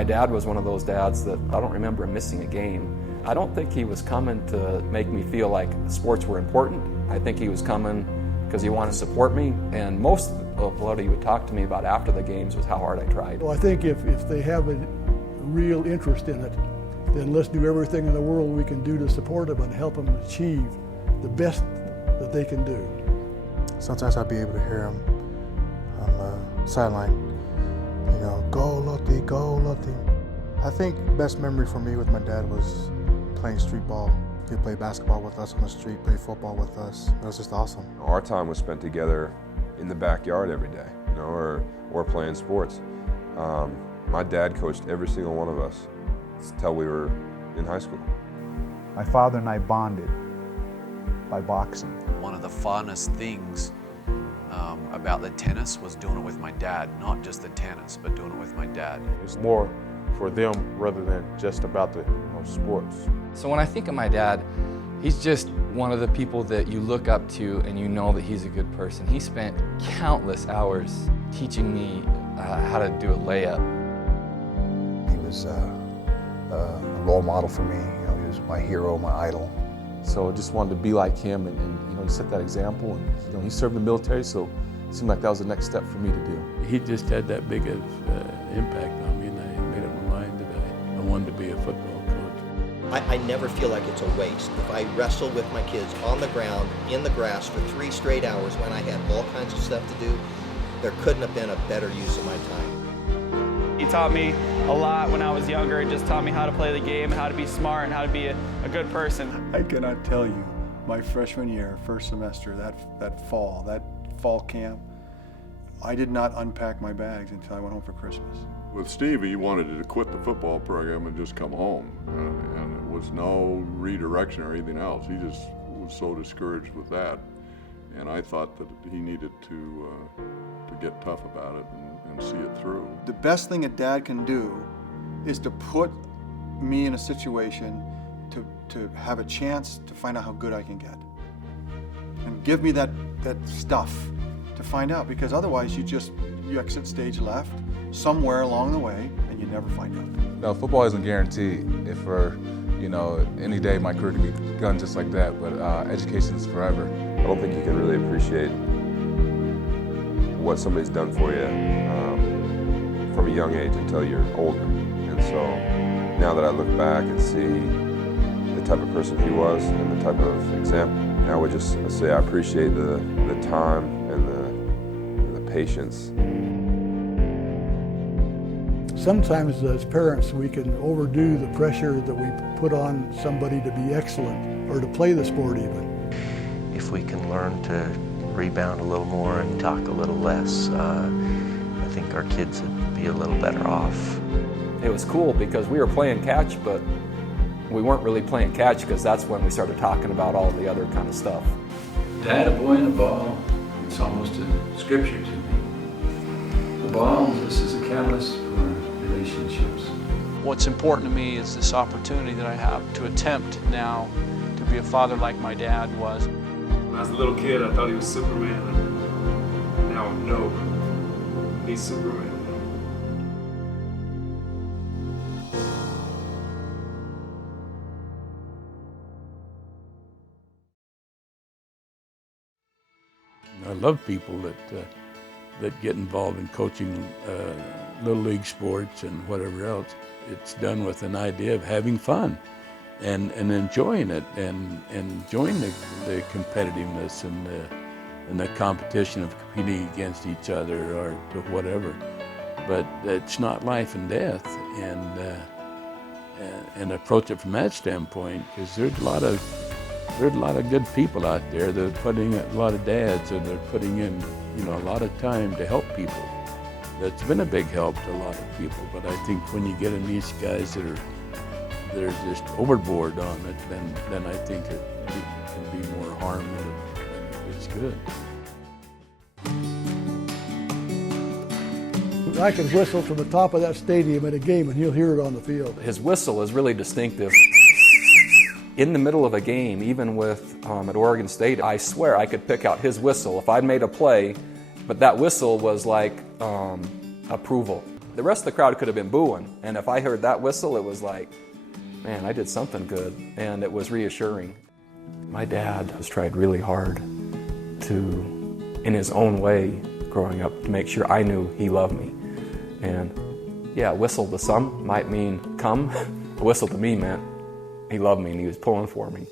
My dad was one of those dads that I don't remember him missing a game. I don't think he was coming to make me feel like sports were important. I think he was coming because he wanted to support me, and most of what he would talk to me about after the games was how hard I tried. Well, I think if they have a real interest in it, then let's do everything in the world we can do to support them and help them achieve the best that they can do. Sometimes I'd be able to hear him on the sideline, you know, go L.E.G.A.C.Y, go L.E.G.A.C.Y. I think the best memory for me with my dad was playing street ball. He'd play basketball with us on the street, play football with us. It was just awesome. Our time was spent together in the backyard every day, you know, or playing sports. My dad coached every single one of us until we were in high school. My father and I bonded by boxing. One of the funnest things about the tennis was doing it with my dad, not just the tennis, but doing it with my dad. It was more for them rather than just about the sports. So when I think of my dad, he's just one of the people that you look up to and you know that he's a good person. He spent countless hours teaching me how to do a layup. He was a role model for me. You know, he was my hero, my idol. So I just wanted to be like him, and you know, he set that example. And, you know, he served in the military, so it seemed like that was the next step for me to do. He just had that big of impact on me, and I made up my mind that I wanted to be a football coach. I never feel like it's a waste. If I wrestle with my kids on the ground, in the grass for 3 straight hours when I had all kinds of stuff to do, there couldn't have been a better use of my time. He taught me a lot when I was younger. It just taught me how to play the game, how to be smart, and how to be a good person. I cannot tell you, my freshman year, first semester, that fall camp, I did not unpack my bags until I went home for Christmas. With Steve, he wanted to quit the football program and just come home. And it was no redirection or anything else. He just was so discouraged with that. And I thought that he needed to get tough about it and see it through. The best thing a dad can do is to put me in a situation to have a chance to find out how good I can get. And give me that stuff to find out, because otherwise you exit stage left somewhere along the way and you never find out. No, football isn't guaranteed. If for, you know, any day my career can be done just like that, but education is forever. I don't think you can really appreciate what somebody's done for you from a young age until you're older. And so now that I look back and see the type of person he was and the type of example, I would just say I appreciate the time and the patience. Sometimes as parents we can overdo the pressure that we put on somebody to be excellent or to play the sport even. If we can learn to rebound a little more and talk a little less, I think our kids would be a little better off. It was cool because we were playing catch, but we weren't really playing catch because that's when we started talking about all the other kind of stuff. Dad, a boy and a ball. It's almost a scripture to me. The ball, this is a catalyst for relationships. What's important to me is this opportunity that I have to attempt now to be a father like my dad was. When I was a little kid, I thought he was Superman. Now I know he's Superman. I love people that get involved in coaching little league sports and whatever else. It's done with an idea of having fun and enjoying it and enjoying the competitiveness and the competition of competing against each other or whatever. But it's not life and death, and approach it from that standpoint, because there's a lot of good people out there that are putting a lot of dads and they're putting in, you know, a lot of time to help people. That's been a big help to a lot of people, but I think when you get in these guys they're just overboard on it, then I think it can be more harm than it's good. I can whistle from the top of that stadium at a game and you'll hear it on the field. His whistle is really distinctive. In the middle of a game, even with at Oregon State, I swear I could pick out his whistle if I'd made a play, but that whistle was like approval. The rest of the crowd could have been booing, and if I heard that whistle, it was like, man, I did something good, and it was reassuring. My dad has tried really hard to, in his own way, growing up, to make sure I knew he loved me. And yeah, a whistle to some might mean come. A whistle to me meant he loved me and he was pulling for me.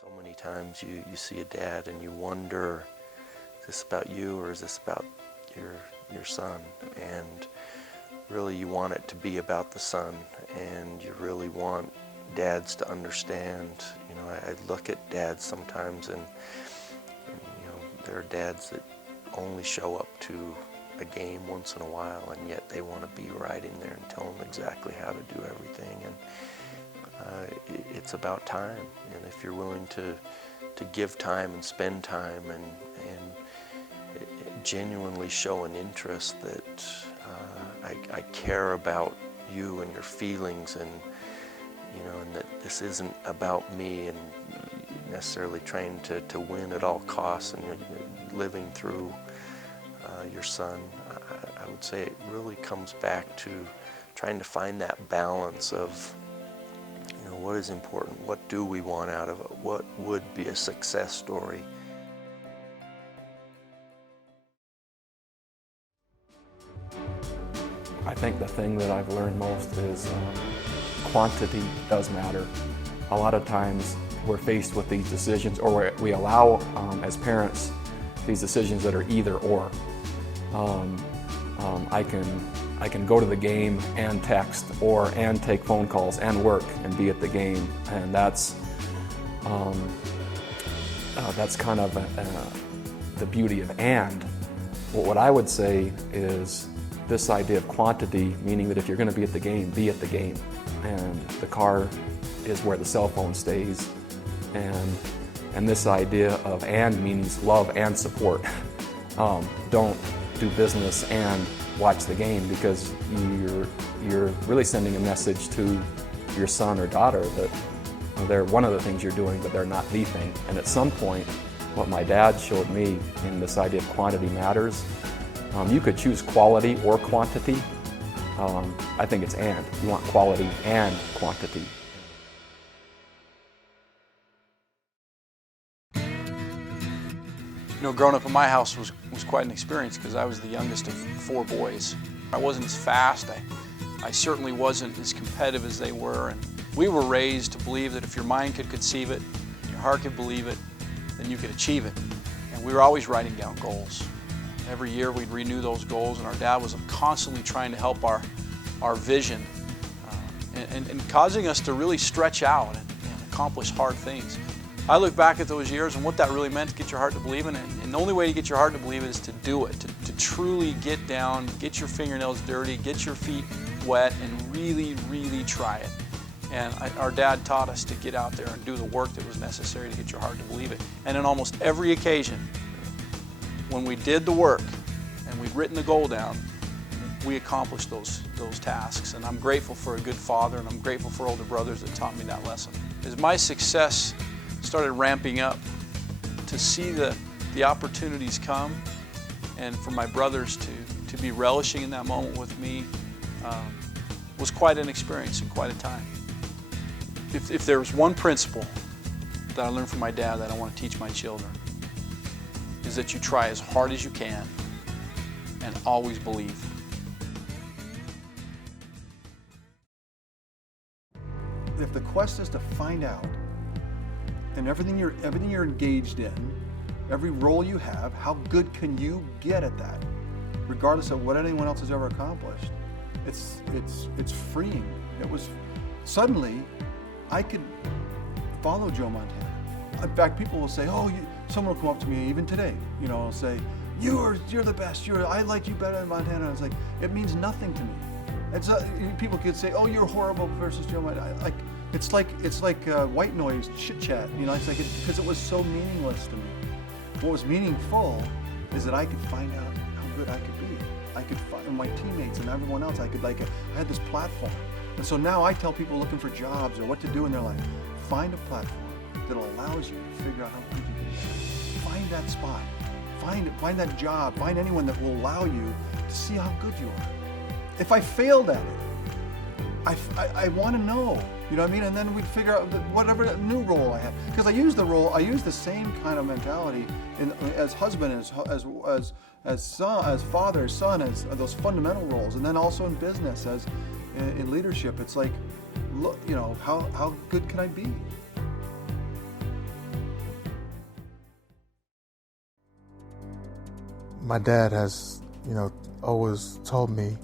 So many times you see a dad and you wonder, is this about you or is this about your son? And really you want it to be about the son, and you really want dads to understand. You know, I look at dads sometimes, and you know, there are dads that only show up to a game once in a while, and yet they want to be right in there and tell them exactly how to do everything. And it's about time, and if you're willing to give time and spend time and genuinely show an interest that I care about you and your feelings, and you know, and that this isn't about me and necessarily trying to win at all costs, and you're living through your son. I would say it really comes back to trying to find that balance of, you know, what is important, what do we want out of it, what would be a success story. I think the thing that I've learned most is quantity does matter. A lot of times we're faced with these decisions, or we allow, as parents, these decisions that are either or. I can go to the game and text, and take phone calls and work and be at the game, and that's kind of the beauty of and. What I would say is this idea of quantity, meaning that if you're going to be at the game, be at the game, and the car is where the cell phone stays, and this idea of and means love and support. Don't do business and watch the game, because you're really sending a message to your son or daughter that they're one of the things you're doing, but they're not the thing. And at some point, what my dad showed me in this idea of quantity matters, you could choose quality or quantity. I think it's and. You want quality and quantity. You know, growing up in my house was quite an experience, because I was the youngest of 4 boys. I wasn't as fast. I certainly wasn't as competitive as they were. And we were raised to believe that if your mind could conceive it, your heart could believe it, then you could achieve it. And we were always writing down goals. Every year we'd renew those goals, and our dad was constantly trying to help our vision and causing us to really stretch out and accomplish hard things. I look back at those years and what that really meant to get your heart to believe in it, and the only way to get your heart to believe it is to do it, to truly get down, get your fingernails dirty, get your feet wet, and really, really try it. And our dad taught us to get out there and do the work that was necessary to get your heart to believe it. And in almost every occasion, when we did the work and we'd written the goal down, we accomplished those tasks. And I'm grateful for a good father, and I'm grateful for older brothers that taught me that lesson. As my success started ramping up, to see the opportunities come, and for my brothers to be relishing in that moment with me, was quite an experience and quite a time. If there was one principle that I learned from my dad that I want to teach my children, is that you try as hard as you can and always believe. If the quest is to find out, and everything you're engaged in, every role you have, how good can you get at that, regardless of what anyone else has ever accomplished, it's freeing. It was suddenly I could follow Joe Montana. In fact, people will say, "Oh, someone will come up to me even today, you know, say, you're the best. I liked you better than Montana." And it's like, it means nothing to me. It's people could say, "Oh, you're horrible versus Joe Montana." It's like white noise, chit chat. You know, it's like because it was so meaningless to me. What was meaningful is that I could find out how good I could be. I could find my teammates and everyone else. I had this platform, And so now I tell people looking for jobs or what to do in their life, find a platform that allows you to figure out how good you can be. Find that spot, find that job, find anyone that will allow you to see how good you are. If I failed at it, I want to know, you know what I mean? And then we'd figure out whatever that new role I had. Because I use the same kind of mentality as husband, as son, as father, as son, as those fundamental roles. And then also in business, as in leadership. It's like, look, you know, how good can I be? My dad has, you know, always told me,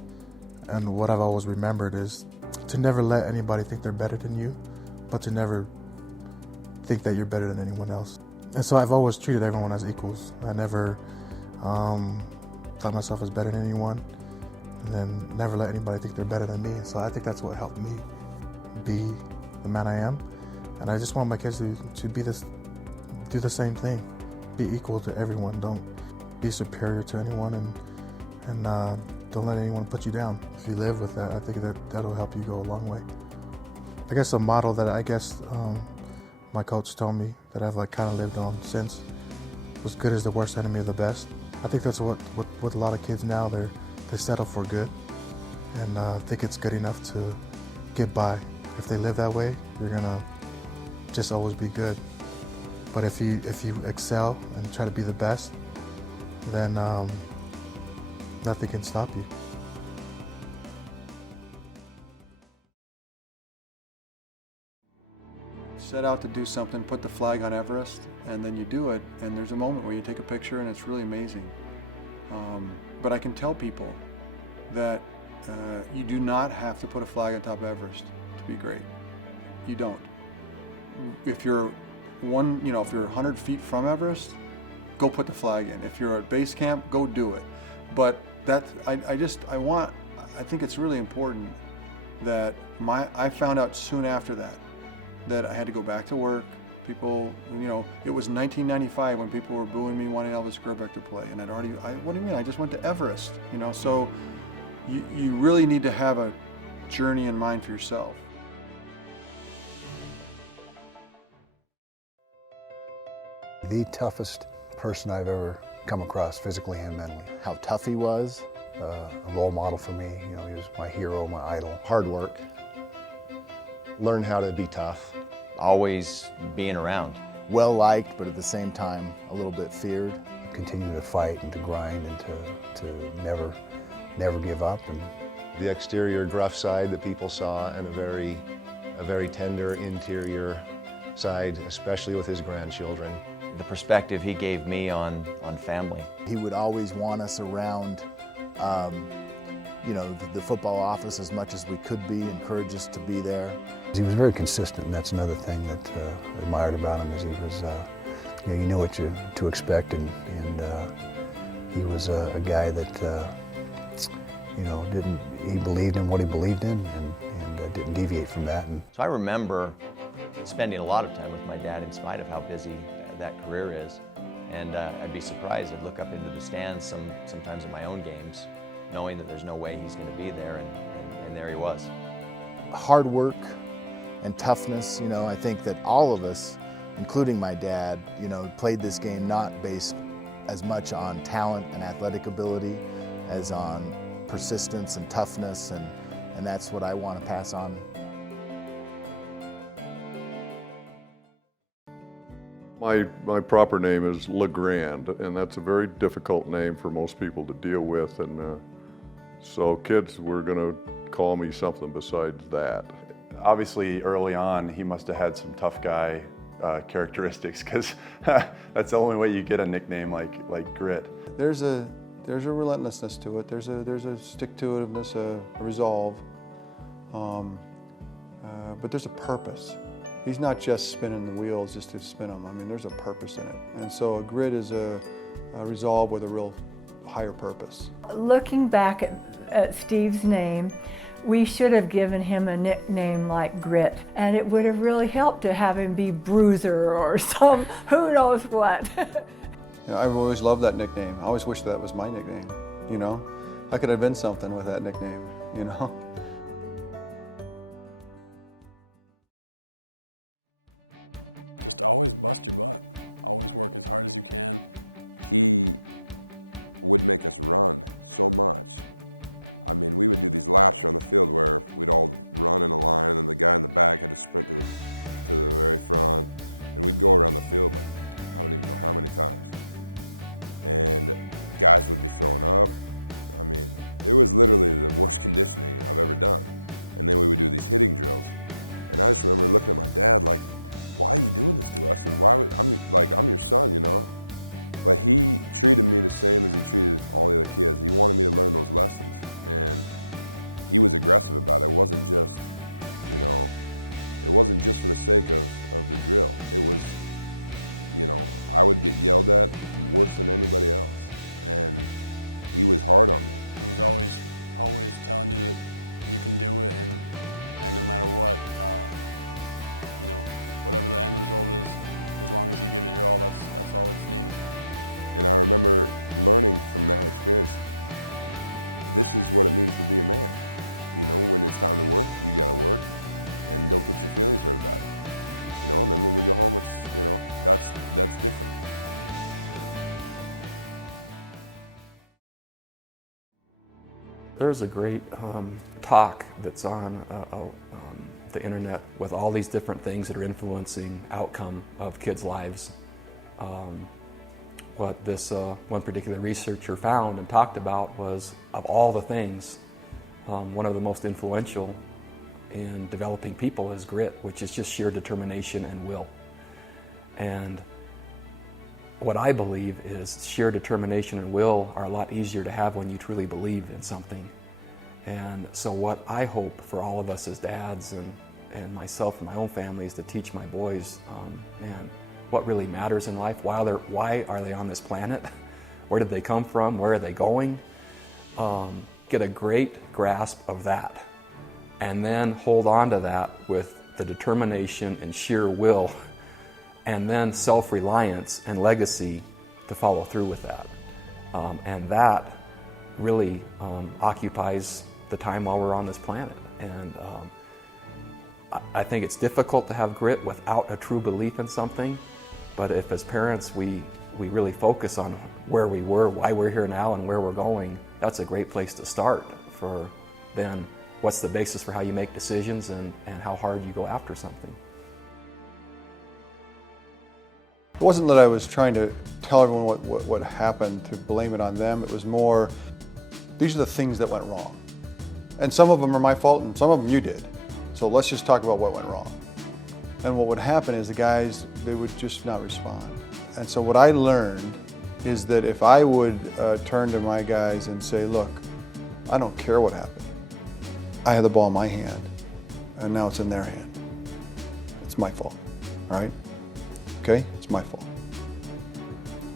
and what I've always remembered is to never let anybody think they're better than you, but to never think that you're better than anyone else. And so I've always treated everyone as equals. I never thought myself as better than anyone, and then never let anybody think they're better than me. And so I think that's what helped me be the man I am. And I just want my kids to be do the same thing, be equal to everyone. Don't be superior to anyone, and don't let anyone put you down. If you live with that, I think that'll help you go a long way. I guess a model that my coach told me that I've kind of lived on since was good is the worst enemy of the best. I think that's what with a lot of kids now, they settle for good and think it's good enough to get by. If they live that way, you're gonna just always be good. But if you excel and try to be the best, then nothing can stop you. Set out to do something, put the flag on Everest, and then you do it, and there's a moment where you take a picture and it's really amazing. But I can tell people that you do not have to put a flag on top of Everest to be great. You don't. If you're if you're 100 feet from Everest, go put the flag in. If you're at base camp, go do it. But I think it's really important that I found out soon after that I had to go back to work. People, it was 1995 when people were booing me wanting Elvis Gerbeck to play, and what do you mean? I just went to Everest, So you really need to have a journey in mind for yourself. The toughest person I've ever come across, physically and mentally. How tough he was, a role model for me. He was my hero, my idol. Hard work, learn how to be tough. Always being around. Well liked, but at the same time, a little bit feared. Continue to fight and to grind and to never give up. And the exterior gruff side that people saw, and a very tender interior side, especially with his grandchildren. The perspective he gave me on family. He would always want us around the football office as much as we could be, encourage us to be there. He was very consistent, and that's another thing that I admired about him, is he was, you knew what to expect, and he was a guy that, he believed in what he believed in, and didn't deviate from that. So I remember spending a lot of time with my dad in spite of how busy that career is. And I'd be surprised. I'd look up into the stands sometimes in my own games, knowing that there's no way he's going to be there, and there he was. Hard work and toughness, I think that all of us, including my dad, played this game not based as much on talent and athletic ability as on persistence and toughness, and that's what I want to pass on. My proper name is LeGrand, and that's a very difficult name for most people to deal with, and so kids were going to call me something besides that. Obviously, early on, he must have had some tough guy characteristics, because that's the only way you get a nickname like Grit. There's a relentlessness to it. There's a stick-to-itiveness, a resolve, but there's a purpose. He's not just spinning the wheels just to spin them. I mean, there's a purpose in it. And so a grit is a resolve with a real higher purpose. Looking back at Steve's name, we should have given him a nickname like Grit, and it would have really helped to have him be Bruiser or some who knows what. I've always loved that nickname. I always wished that was my nickname, I could have been something with that nickname, Just always bust your butt. Always work as hard as you can. He would make us run so much. I mean, we would do these laps around the field where we'd all run in a line, and then the guy in the back had to sprint to the very front, and we'd go around the field like, I don't even know how many times. And guys would be throwing up. I mean, it was literally the worst conditioning I've ever done. And then we would do these hitting drills. And I just remember looking at my dad like, why are you doing this to us? And why would, I'm your son, you know? But he treated me the same as he treated all the other kids. He wanted me to learn those lessons. And he was aggressive about it. It wasn't just, you know, it wasn't just for the sake of the drill. It was, you know, I would get yelled at worse than anybody else. And he was hard on me. He was always telling you that you can do it, and no matter what, you know, whatever the end result is, as long as you give it your all, that's all that's needed. And I remember learning from that experience, this is what it means to be a man. You know, when it's time to work, you gotta work, and don't get your feelings hurt about it. You know, and then when we go home, it's, you know, that's different. There's a great talk that's on the internet with all these different things that are influencing outcome of kids' lives. What this one particular researcher found and talked about was, of all the things, one of the most influential in developing people is grit, which is just sheer determination and will. And what I believe is sheer determination and will are a lot easier to have when you truly believe in something. And so what I hope for all of us as dads and myself and my own family is to teach my boys, man, what really matters in life, why are they on this planet, where did they come from, where are they going, get a great grasp of that, and then hold on to that with the determination and sheer will, and then self-reliance and legacy to follow through with that. And that really occupies the time while we're on this planet. And I think it's difficult to have grit without a true belief in something, but if as parents we really focus on where we were, why we're here now, and where we're going, that's a great place to start for then what's the basis for how you make decisions and how hard you go after something. It wasn't that I was trying to tell everyone what happened to blame it on them. It was more, these are the things that went wrong. And some of them are my fault and some of them you did. So let's just talk about what went wrong. And what would happen is the guys, they would just not respond. And so what I learned is that if I would turn to my guys and say, look, I don't care what happened. I had the ball in my hand and now it's in their hand. It's my fault, all right? Okay, it's my fault.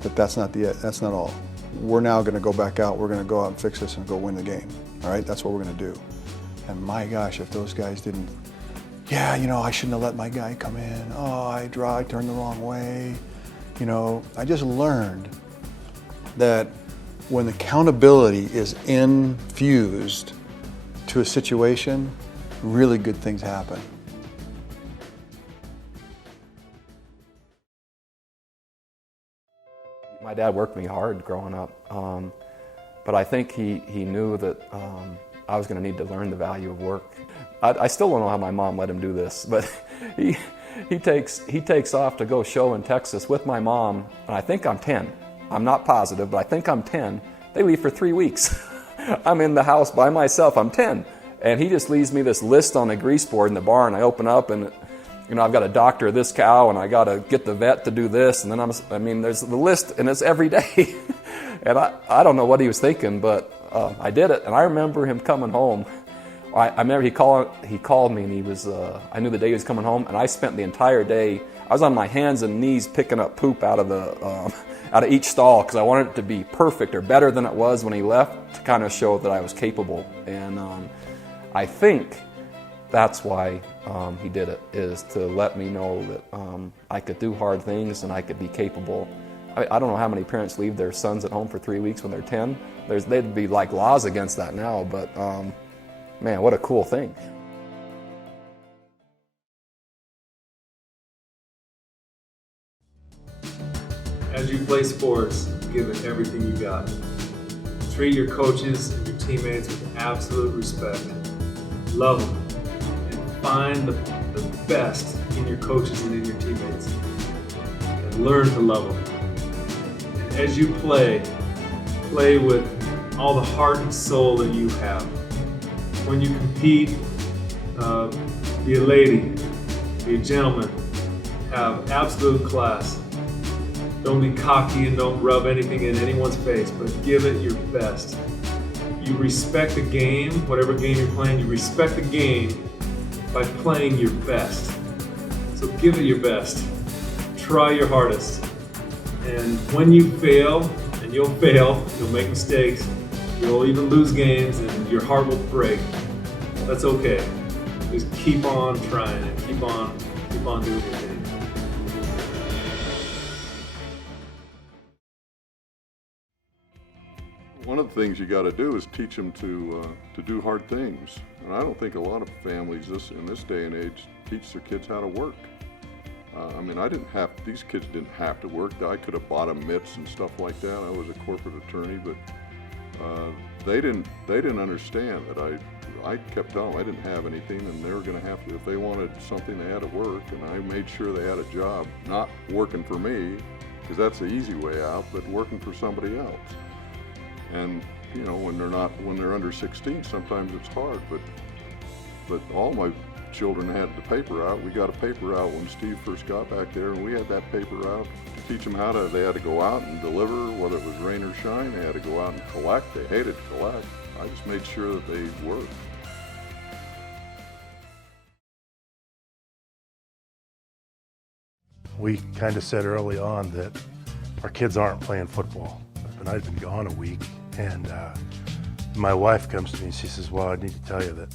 But that's not all. We're now gonna go back out, we're gonna go out and fix this and go win the game, all right? That's what we're gonna do. And my gosh, if those guys didn't, yeah, you know, I shouldn't have let my guy come in. Oh, I turned the wrong way. You know, I just learned that when accountability is infused to a situation, really good things happen. My dad worked me hard growing up, but I think he knew that I was going to need to learn the value of work. I still don't know how my mom let him do this, but he takes off to go show in Texas with my mom, and I think I'm 10. I'm not positive, but I think I'm 10. They leave for 3 weeks. I'm in the house by myself, I'm 10. And he just leaves me this list on a grease board in the barn. I open up and, you know, I've got to doctor this cow and I got to get the vet to do this. And then there's the list and it's every day. And I don't know what he was thinking, but I did it. And I remember him coming home. I remember he called me and he was, I knew the day he was coming home, and I spent the entire day, I was on my hands and knees picking up poop out of each stall because I wanted it to be perfect or better than it was when he left to kind of show that I was capable. And I think that's why he did it, is to let me know that I could do hard things and I could be capable. I don't know how many parents leave their sons at home for 3 weeks when they're 10. There'd be like laws against that now, but man, what a cool thing. you play sports, give it everything you got. Treat your coaches and your teammates with absolute respect. Love them, and find the best in your coaches and in your teammates. And learn to love them. As you play with all the heart and soul that you have. When you compete, be a lady, be a gentleman, have absolute class. Don't be cocky and don't rub anything in anyone's face, but give it your best. You respect the game, whatever game you're playing, you respect the game by playing your best. So give it your best. Try your hardest. And when you fail, and you'll fail, you'll make mistakes, you'll even lose games, and your heart will break. That's okay. Just keep on trying and keep on doing the thing. One of the things you got to do is teach them to do hard things. And I don't think a lot of families in this day and age teach their kids how to work. I mean, these kids didn't have to work. I could have bought them mitts and stuff like that. I was a corporate attorney, but they didn't understand that I kept telling them I didn't have anything, and they were going to have to, if they wanted something, they had to work, and I made sure they had a job, not working for me, because that's the easy way out, but working for somebody else. And you know, when they're under 16, sometimes it's hard, but all my children had the paper out. We got a paper out when Steve first got back there, and we had that paper out to teach them they had to go out and deliver, whether it was rain or shine. They had to go out and collect. They hated to collect. I just made sure that they worked. We kind of said early on that our kids aren't playing football, and I'd been gone a week, and my wife comes to me and she says, well, I need to tell you that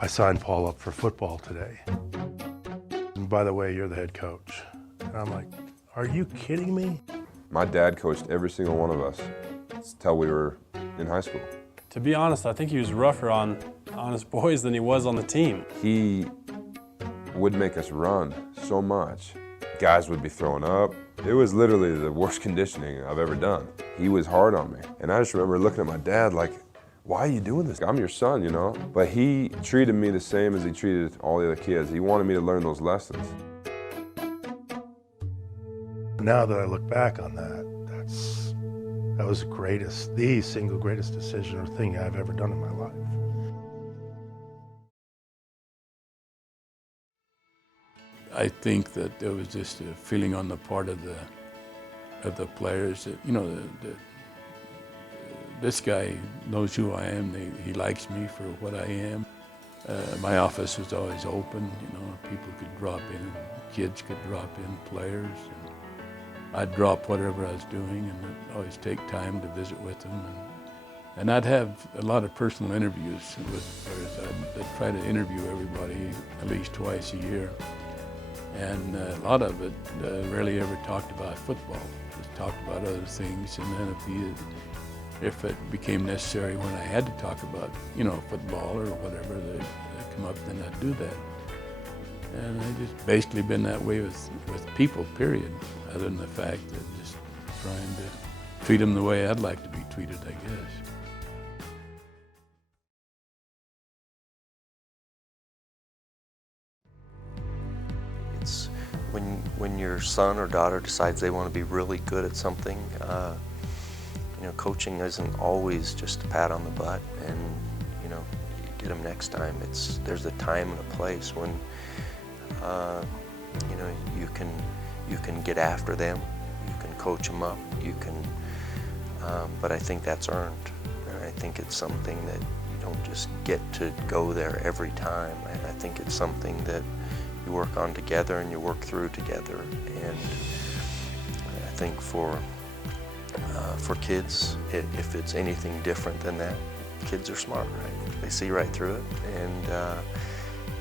I signed Paul up for football today. And by the way, you're the head coach. And I'm like, are you kidding me? My dad coached every single one of us until we were in high school. To be honest, I think he was rougher on his boys than he was on the team. He would make us run so much. Guys would be throwing up. It was literally the worst conditioning I've ever done. He was hard on me. And I just remember looking at my dad like, why are you doing this? I'm your son, you know? But he treated me the same as he treated all the other kids. He wanted me to learn those lessons. Now that I look back on that, that was the single greatest decision or thing I've ever done in my life. I think that there was just a feeling on the part of the players that, you know, this guy knows who I am. He likes me for what I am. My office was always open. You know, people could drop in, kids could drop in, players. And I'd drop whatever I was doing, and I'd always take time to visit with them. And I'd have a lot of personal interviews with players. I'd try to interview everybody at least twice a year. And a lot of it rarely ever talked about football. Just talked about other things, and then if it became necessary when I had to talk about, you know, football or whatever that come up, then I'd do that. And I've just basically been that way with people, period, other than the fact that just trying to treat them the way I'd like to be treated, I guess. It's when your son or daughter decides they want to be really good at something, you know, coaching isn't always just a pat on the butt and, you know, get them next time. There's a time and a place when, you know, you can get after them, you can coach them up, you can, but I think that's earned, and I think it's something that you don't just get to go there every time. I think it's something that you work on together and you work through together, and I think for kids, if it's anything different than that, kids are smart, right? They see right through it, and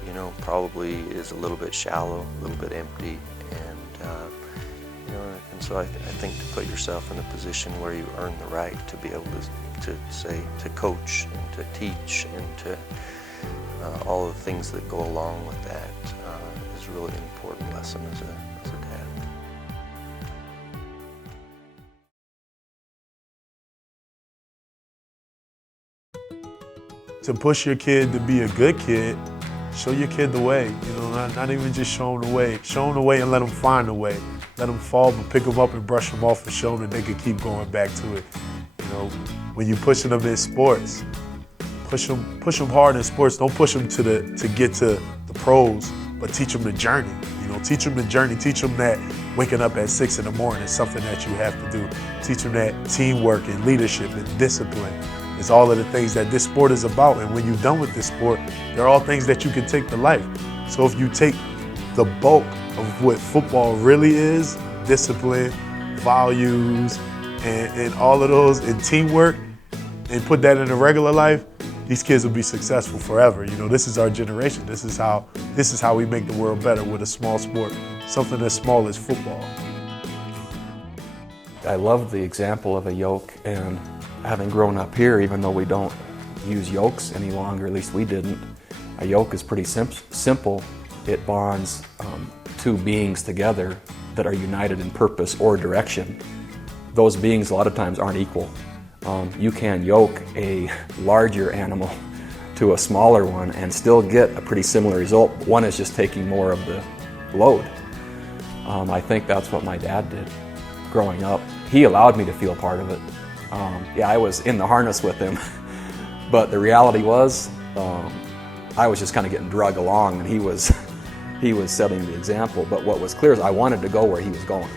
you know, probably is a little bit shallow, a little bit empty, and you know, and so I think to put yourself in a position where you earn the right to be able to say, to coach and to teach and to all the things that go along with that is really an important lesson as a dad. to push your kid to be a good kid, show your kid the way. You know, not even just show them the way. Show them the way and let them find the way. Let them fall, but pick them up and brush them off and show them that they can keep going back to it. You know, when you're pushing them in sports, push them hard in sports. Don't push them to get to the pros, but teach them the journey. You know, teach them the journey. Teach them that waking up at 6 in the morning is something that you have to do. Teach them that teamwork and leadership and discipline is all of the things that this sport is about. And when you're done with this sport, they're all things that you can take to life. So if you take the bulk of what football really is, discipline, values, and all of those, and teamwork, and put that in a regular life, these kids will be successful forever. You know, this is our generation. This is how we make the world better with a small sport, something as small as football. I love the example of a yoke, and having grown up here, even though we don't use yokes any longer, at least we didn't, a yoke is pretty simple. It bonds two beings together that are united in purpose or direction. Those beings a lot of times aren't equal. You can yoke a larger animal to a smaller one and still get a pretty similar result. One is just taking more of the load. I think that's what my dad did growing up. He allowed me to feel part of it. Yeah, I was in the harness with him, but the reality was I was just kind of getting dragged along, and he was setting the example. But what was clear is I wanted to go where he was going,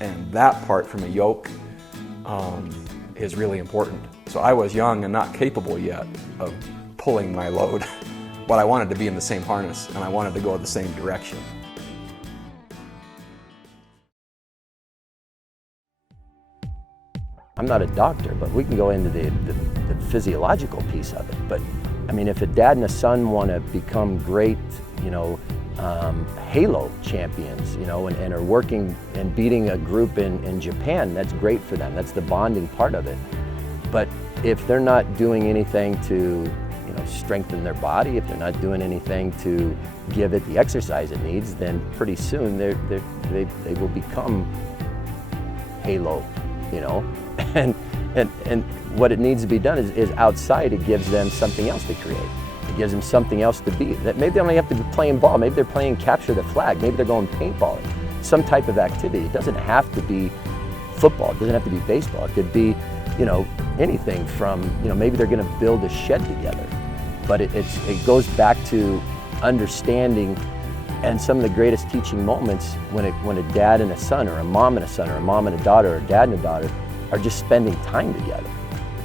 and that part from a yoke is really important. So I was young and not capable yet of pulling my load, but I wanted to be in the same harness, and I wanted to go the same direction. I'm not a doctor, but we can go into the physiological piece of it. But I mean, if a dad and a son want to become great, you know, Halo champions, you know, and are working and beating a group in Japan, that's great for them. That's the bonding part of it. But if they're not doing anything to, you know, strengthen their body, if they're not doing anything to give it the exercise it needs, then pretty soon they will become Halo, you know. And what it needs to be done is outside. It gives them something else to create. It gives them something else to be. That maybe they only have to be playing ball. Maybe they're playing capture the flag. Maybe they're going paintballing. Some type of activity. It doesn't have to be football. It doesn't have to be baseball. It could be, you know, anything from, you know, maybe they're going to build a shed together. But it goes back to understanding. And some of the greatest teaching moments when a dad and a son, or a mom and a son, or a mom and a daughter, or a dad and a daughter are just spending time together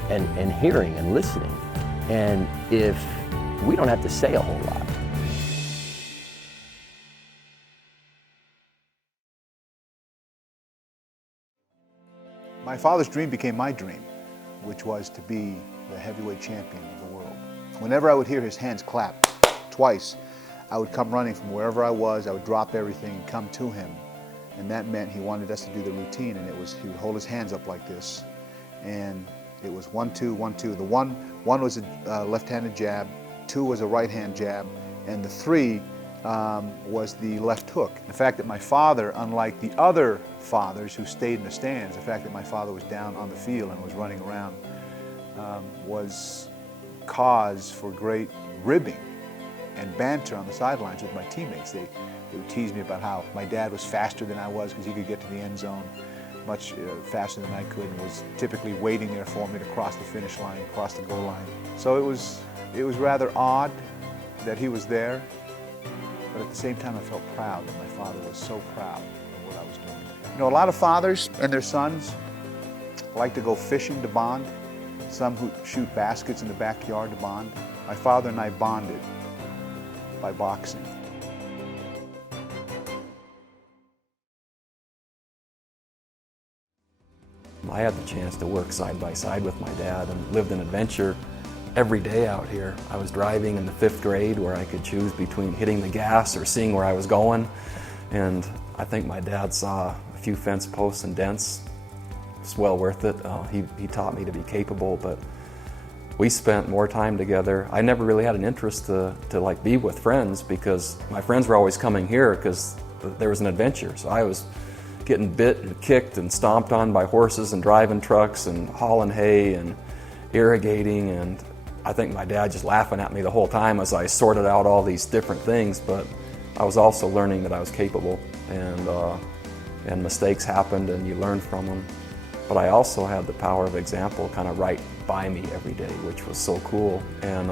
and hearing and listening. And if we don't have to say a whole lot. My father's dream became my dream, which was to be the heavyweight champion of the world. Whenever I would hear his hands clap twice, I would come running from wherever I was. I would drop everything and come to him. And that meant he wanted us to do the routine, and it was, he would hold his hands up like this. And it was 1, 2, 1, 2. The one was a left-handed jab, 2 was a right-hand jab, and the 3 was the left hook. The fact that my father, unlike the other fathers who stayed in the stands, the fact that my father was down on the field and was running around was cause for great ribbing and banter on the sidelines with my teammates. They would tease me about how my dad was faster than I was because he could get to the end zone much faster than I could, and was typically waiting there for me to cross the finish line, cross the goal line. So it was rather odd that he was there, but at the same time I felt proud that my father was so proud of what I was doing. You know, a lot of fathers and their sons like to go fishing to bond. Some who shoot baskets in the backyard to bond. My father and I bonded by boxing. I had the chance to work side by side with my dad and lived an adventure every day out here. I was driving in the 5th grade where I could choose between hitting the gas or seeing where I was going. And I think my dad saw a few fence posts and dents. It's well worth it. He taught me to be capable, but we spent more time together. I never really had an interest to like be with friends because my friends were always coming here because there was an adventure. So I was getting bit and kicked and stomped on by horses and driving trucks and hauling hay and irrigating, and I think my dad just laughing at me the whole time as I sorted out all these different things, but I was also learning that I was capable, and mistakes happened and you learn from them. But I also had the power of example kind of right by me every day, which was so cool. And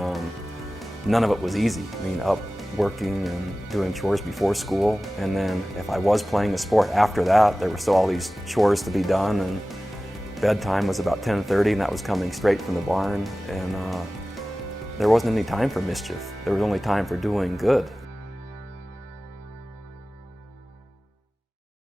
none of it was easy. I mean, up working and doing chores before school, and then if I was playing a sport after that, there were still all these chores to be done, and bedtime was about 10:30, and that was coming straight from the barn, and there wasn't any time for mischief. There was only time for doing good.